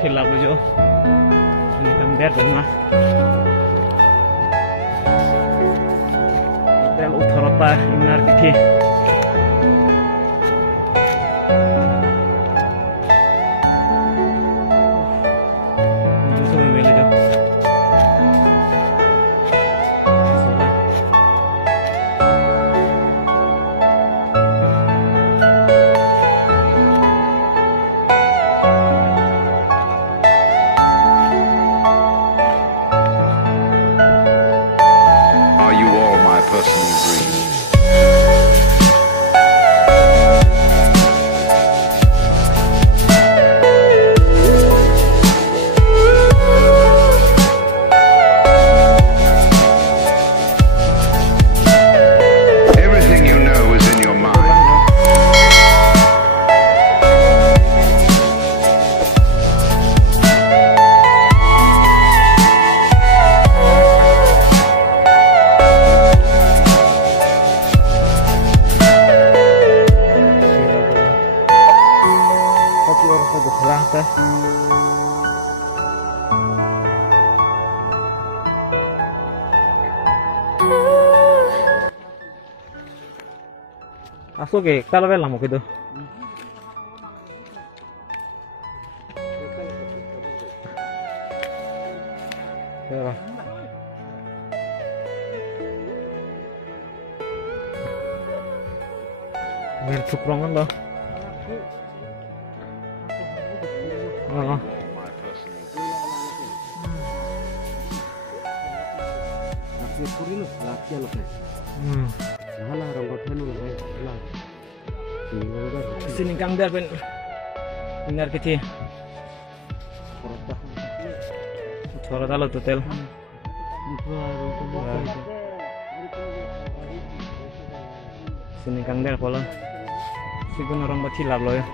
thilap lo ini kan der dan mah hotel Uttarata Inar Kithi personal dream. Everything you know is in your mind. Langkah masuk ke kalau belang mau gitu ya main cukrongan loh. Sini kang dar ben Inar Kithi suara talo hotel sini kang dar pola sigun orang bathilap lo ya.